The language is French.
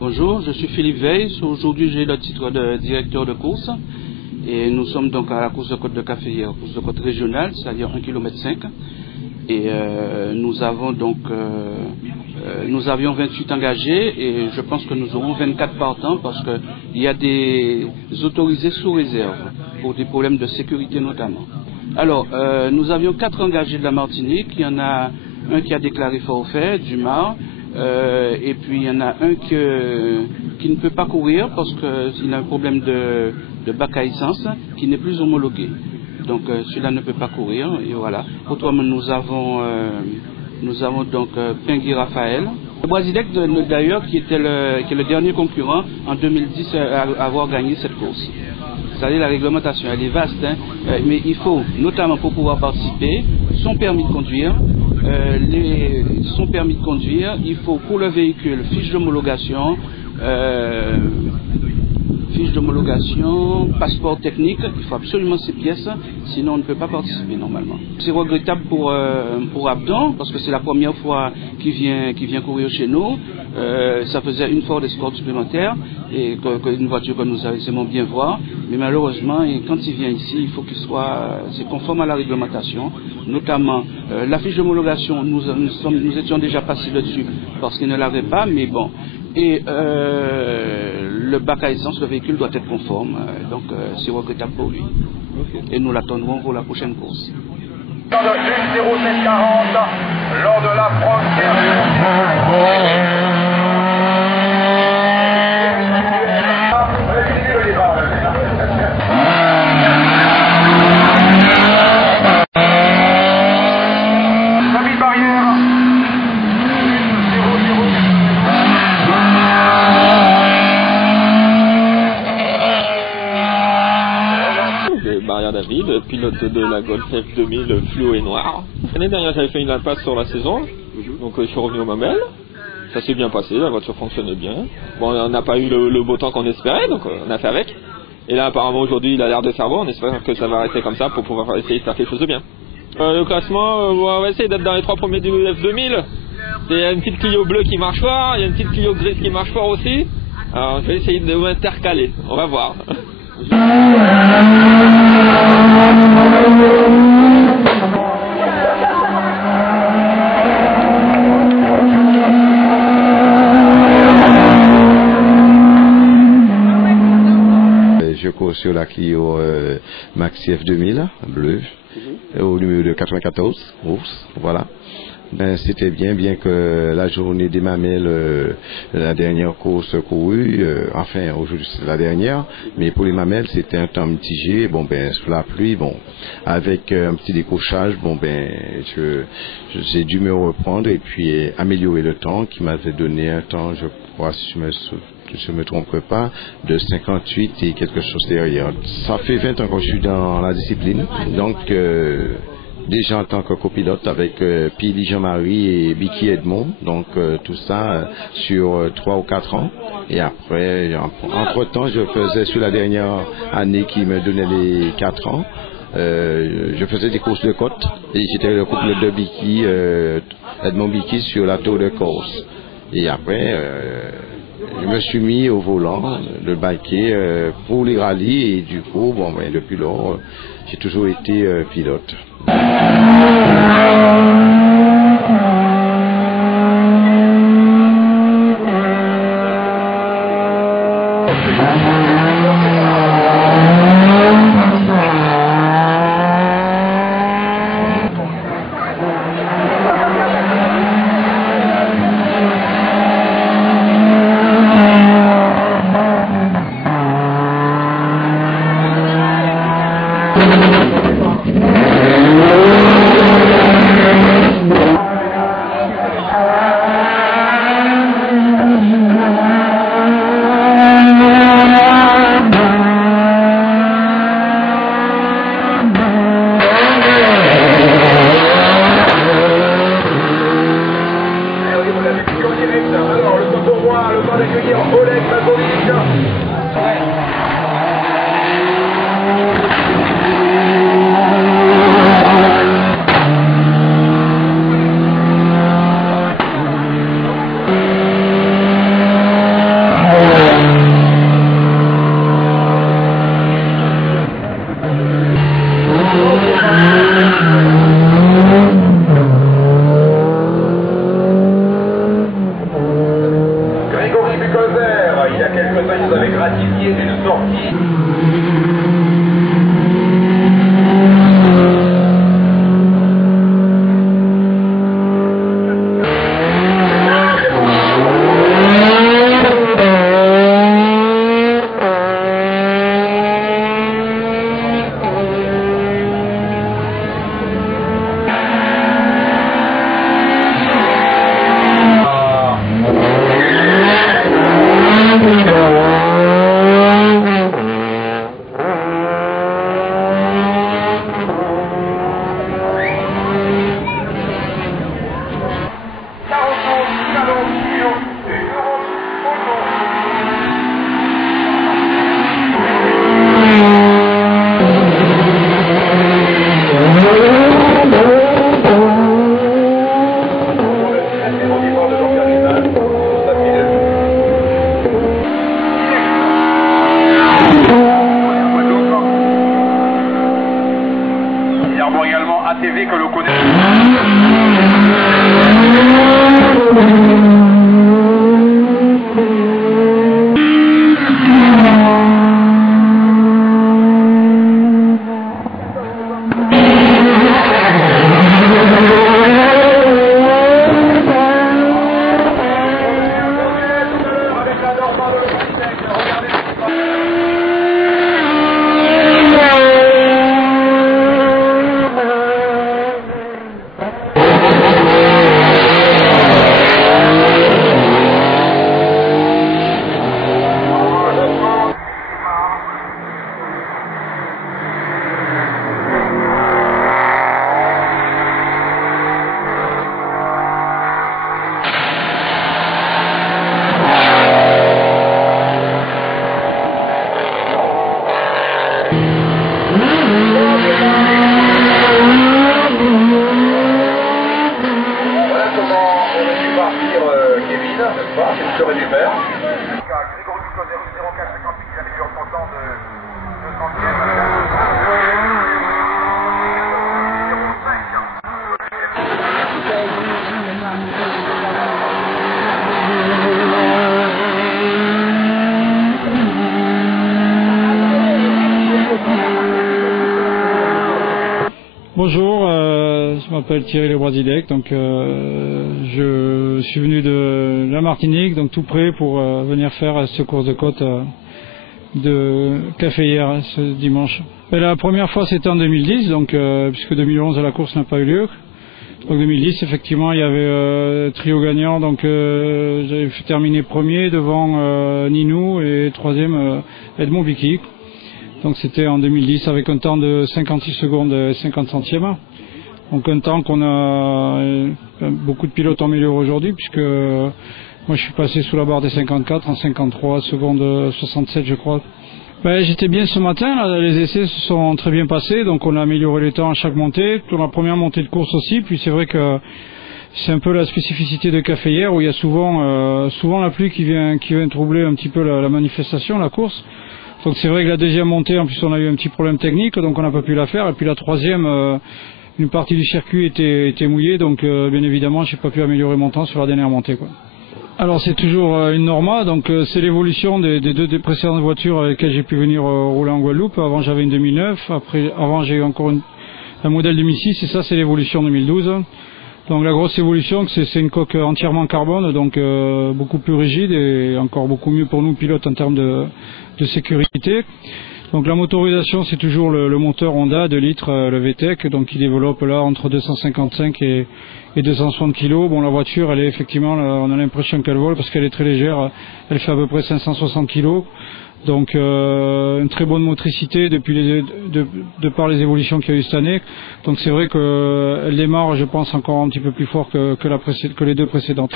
Bonjour, je suis Philippe Veil. Aujourd'hui, j'ai le titre de directeur de course. Et nous sommes donc à la course de côte de Caféière, course de côte régionale, c'est-à-dire 1,5 km. Et nous avions 28 engagés et je pense que nous aurons 24 partants parce qu'il y a des autorisés sous réserve pour des problèmes de sécurité notamment. Alors, nous avions 4 engagés de la Martinique. Il y en a un qui a déclaré forfait, Dumas. Et puis il y en a un qui ne peut pas courir parce qu'il a un problème de bac à essence qui n'est plus homologué. Donc celui-là ne peut pas courir et voilà. Autrement nous avons donc Pingui Raphaël. Le Brasilec d'ailleurs qui est le dernier concurrent en 2010 à avoir gagné cette course. Vous savez, la réglementation elle est vaste, hein, mais il faut, notamment pour pouvoir participer, son permis de conduire, il faut pour le véhicule fiche d'homologation, passeport technique, il faut absolument ces pièces, sinon on ne peut pas participer normalement. C'est regrettable pour Abdon, parce que c'est la première fois qu'il vient courir chez nous. Ça faisait une Ford Escort supplémentaire, et une voiture que nous aimons bien voir, mais malheureusement, quand il vient ici, il faut qu'il soit conforme à la réglementation, notamment la fiche d'homologation, nous étions déjà passés dessus parce qu'il ne l'avait pas, mais bon. Et le bac à essence, le véhicule doit être conforme, donc c'est regrettable pour lui. Okay. Et nous l'attendrons pour la prochaine course. Dans le 1:07:40, lors de la première. David, pilote de la Golf F2000 fluo et noir. L'année dernière j'avais fait une impasse sur la saison, donc je suis revenu au Mamelles. Ça s'est bien passé, la voiture fonctionnait bien. Bon, on n'a pas eu le beau temps qu'on espérait, donc on a fait avec. Et là apparemment aujourd'hui il a l'air de faire beau, on espère que ça va rester comme ça pour pouvoir essayer de faire quelque chose de bien. Le classement, on va essayer d'être dans les 3 premiers du F2000. Il y a une petite Clio bleue qui marche fort, il y a une petite Clio grise qui marche fort aussi. Alors je vais essayer de m'intercaler, on va voir. Je cours sur la Clio Maxi F2000 bleue au numéro de 94 ours, voilà. C'était bien que la journée des Mamelles, la dernière course courue, enfin aujourd'hui c'est la dernière, mais pour les Mamelles c'était un temps mitigé, bon ben sous la pluie, bon avec un petit décrochage, bon ben j'ai dû me reprendre et puis améliorer le temps qui m'avait donné un temps, je crois si je me trompe pas, de 58 et quelque chose derrière. Ça fait 20 ans que je suis dans la discipline, donc déjà en tant que copilote avec Pili Jean-Marie et Biki Edmond, donc tout ça sur 3 ou 4 ans. Et après, entre-temps, je faisais sur la dernière année qui me donnait les 4 ans, je faisais des courses de côte et j'étais le couple de Biki, Edmond Biki sur la Tour de Corse. Et après, je me suis mis au volant de biker pour les rallyes et du coup, bon, ben, depuis lors, j'ai toujours été pilote. TV que l'on connaît. Qu'est-ce que tu aurais dû faire? Grégory Duclos 0458, il améliore son temps Bonjour, je m'appelle Thierry Lebrazilec, donc je suis venu de la Martinique, donc tout près pour venir faire cette course de côte de Caféière ce dimanche. Et la première fois c'était en 2010, donc puisque 2011 la course n'a pas eu lieu. Donc 2010 effectivement il y avait trio gagnant, donc j'avais fait terminer premier devant Ninou et troisième Edmond Vicky. Donc c'était en 2010 avec un temps de 56 secondes et 50 centièmes. Donc un temps qu'on a beaucoup de pilotes amélioré aujourd'hui, puisque moi je suis passé sous la barre des 54 en 53 secondes 67 je crois. J'étais bien ce matin, là, les essais se sont très bien passés, donc on a amélioré les temps à chaque montée, pour la première montée de course aussi, puis c'est vrai que c'est un peu la spécificité de Caféière où il y a souvent la pluie qui vient troubler un petit peu la manifestation, la course. Donc c'est vrai que la deuxième montée, en plus on a eu un petit problème technique, donc on n'a pas pu la faire. Et puis la troisième, une partie du circuit était mouillée, donc bien évidemment j'ai pas pu améliorer mon temps sur la dernière montée, quoi. Alors c'est toujours une Norma, donc c'est l'évolution des deux précédentes voitures avec lesquelles j'ai pu venir rouler en Guadeloupe. Avant j'avais une 2009, avant j'ai eu encore un modèle 2006 et ça c'est l'évolution 2012. Donc la grosse évolution, c'est une coque entièrement carbone, donc beaucoup plus rigide et encore beaucoup mieux pour nous pilotes en termes de sécurité. Donc la motorisation, c'est toujours le moteur Honda 2 litres, le VTEC, donc qui développe là entre 255 et 260 kg. Bon, la voiture, elle est effectivement, on a l'impression qu'elle vole parce qu'elle est très légère, elle fait à peu près 560 kg. Donc une très bonne motricité de par les évolutions qu'il y a eu cette année. Donc c'est vrai qu'elle démarre, je pense, encore un petit peu plus fort que les deux précédentes.